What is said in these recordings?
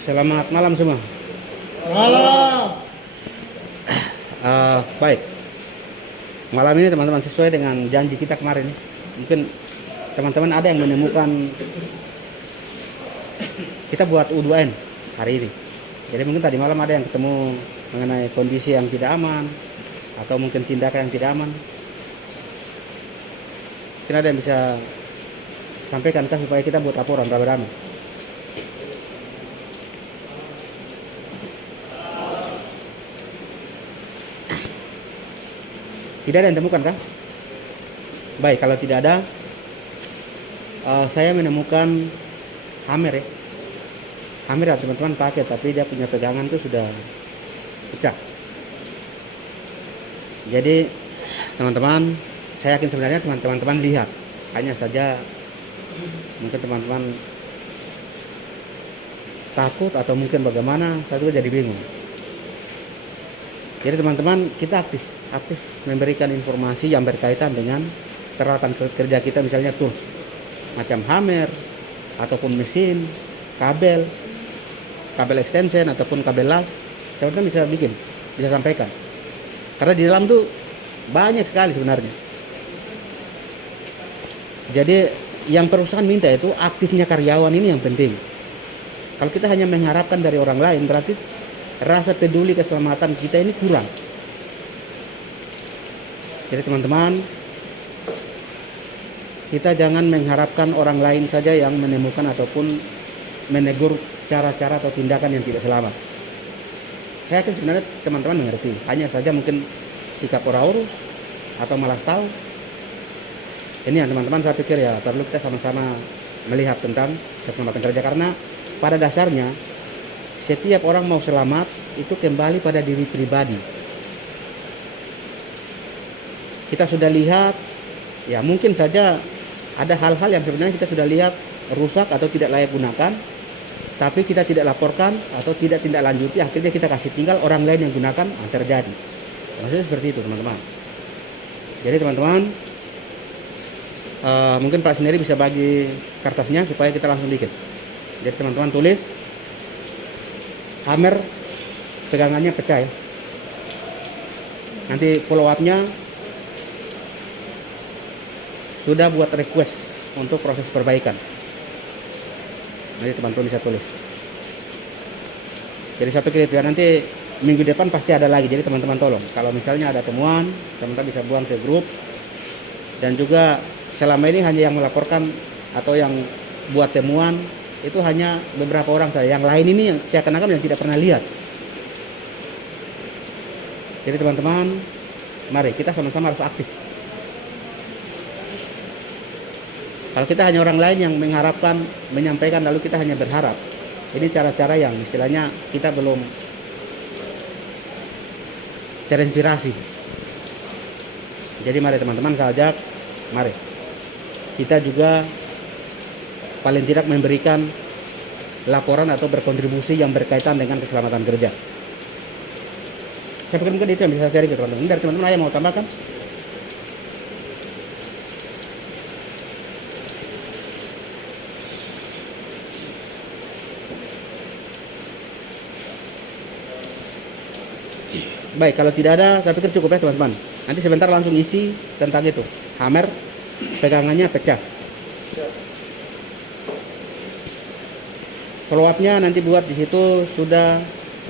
Selamat malam semua. Malam. Baik. Malam ini teman-teman sesuai dengan janji kita kemarin. Mungkin teman-teman ada yang menemukan kita buat U2N hari ini. Jadi mungkin tadi malam ada yang ketemu mengenai kondisi yang tidak aman atau mungkin tindakan yang tidak aman. Mungkin ada yang bisa sampaikan supaya kita buat laporan rame-rame. Tidak ada yang temukan kah? Baik, kalau tidak ada, saya menemukan hammer ya. Hammer ya teman-teman pakai, tapi dia punya pegangan itu sudah pecah. Jadi teman-teman, saya yakin sebenarnya teman-teman lihat, hanya saja mungkin teman-teman takut atau mungkin bagaimana, saya juga jadi bingung. Jadi teman-teman, kita aktif memberikan informasi yang berkaitan dengan peralatan kerja kita, misalnya tools macam hammer ataupun mesin, kabel extension ataupun kabel las, teman-teman bisa sampaikan. Karena di dalam tuh banyak sekali sebenarnya. Jadi yang perusahaan minta itu aktifnya karyawan ini yang penting. Kalau kita hanya mengharapkan dari orang lain, berarti rasa peduli keselamatan kita ini kurang. Jadi teman-teman, kita jangan mengharapkan orang lain saja yang menemukan ataupun menegur cara-cara atau tindakan yang tidak selamat. Saya yakin sebenarnya teman-teman mengerti, hanya saja mungkin sikap orang urus atau malas tahu. Ini yang teman-teman saya pikir ya perlu kita sama-sama melihat tentang keselamatan kerja, karena pada dasarnya setiap orang mau selamat itu kembali pada diri pribadi. Kita sudah lihat, ya mungkin saja ada hal-hal yang sebenarnya kita sudah lihat rusak atau tidak layak gunakan, tapi kita tidak laporkan atau tidak tindak lanjuti, akhirnya kita kasih tinggal orang lain yang gunakan, terjadi. Maksudnya seperti itu teman-teman. Jadi teman-teman, mungkin Pak sendiri bisa bagi kertasnya supaya kita langsung bikin. Jadi teman-teman tulis, hammer pegangannya pecah ya. Nanti follow up-nya sudah buat request untuk proses perbaikan. Nanti teman-teman bisa tulis. Jadi saya pikir itu ya, nanti minggu depan pasti ada lagi. Jadi teman-teman tolong, kalau misalnya ada temuan, teman-teman bisa buang ke grup. Dan juga selama ini hanya yang melaporkan atau yang buat temuan itu hanya beberapa orang saja. Yang lain ini yang saya kenakan yang tidak pernah lihat. Jadi teman-teman, mari kita sama-sama harus aktif. Kalau kita hanya orang lain yang mengharapkan, menyampaikan, lalu kita hanya berharap, ini cara-cara yang istilahnya kita belum terinspirasi. Jadi mari teman-teman, saya ajak, mari kita juga paling tidak memberikan laporan atau berkontribusi yang berkaitan dengan keselamatan kerja. Saya pikir mungkin itu yang bisa saya share ke teman-teman. Dari teman-teman ada yang mau tambahkan? Baik, kalau tidak ada, saya pikir cukup ya teman-teman. Nanti sebentar langsung isi tentang itu. Hammer pegangannya pecah. Follow up-nya nanti buat di situ, sudah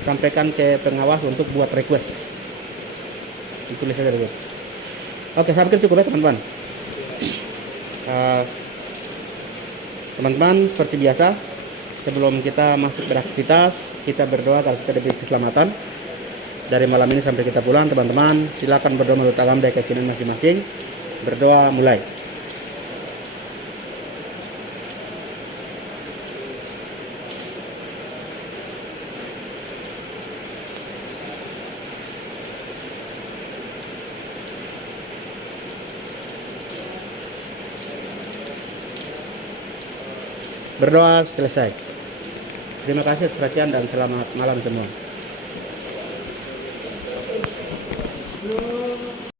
sampaikan ke pengawas untuk buat request. Ditulis saja dulu. Oke, saya pikir cukup ya teman-teman. Teman-teman, seperti biasa, sebelum kita masuk beraktivitas, kita berdoa kalau kita diberi keselamatan. Dari malam ini sampai kita pulang, teman-teman silakan berdoa menurut agama dan keyakinan masing-masing. Berdoa mulai. Berdoa selesai. Terima kasih atas perhatian dan selamat malam semua.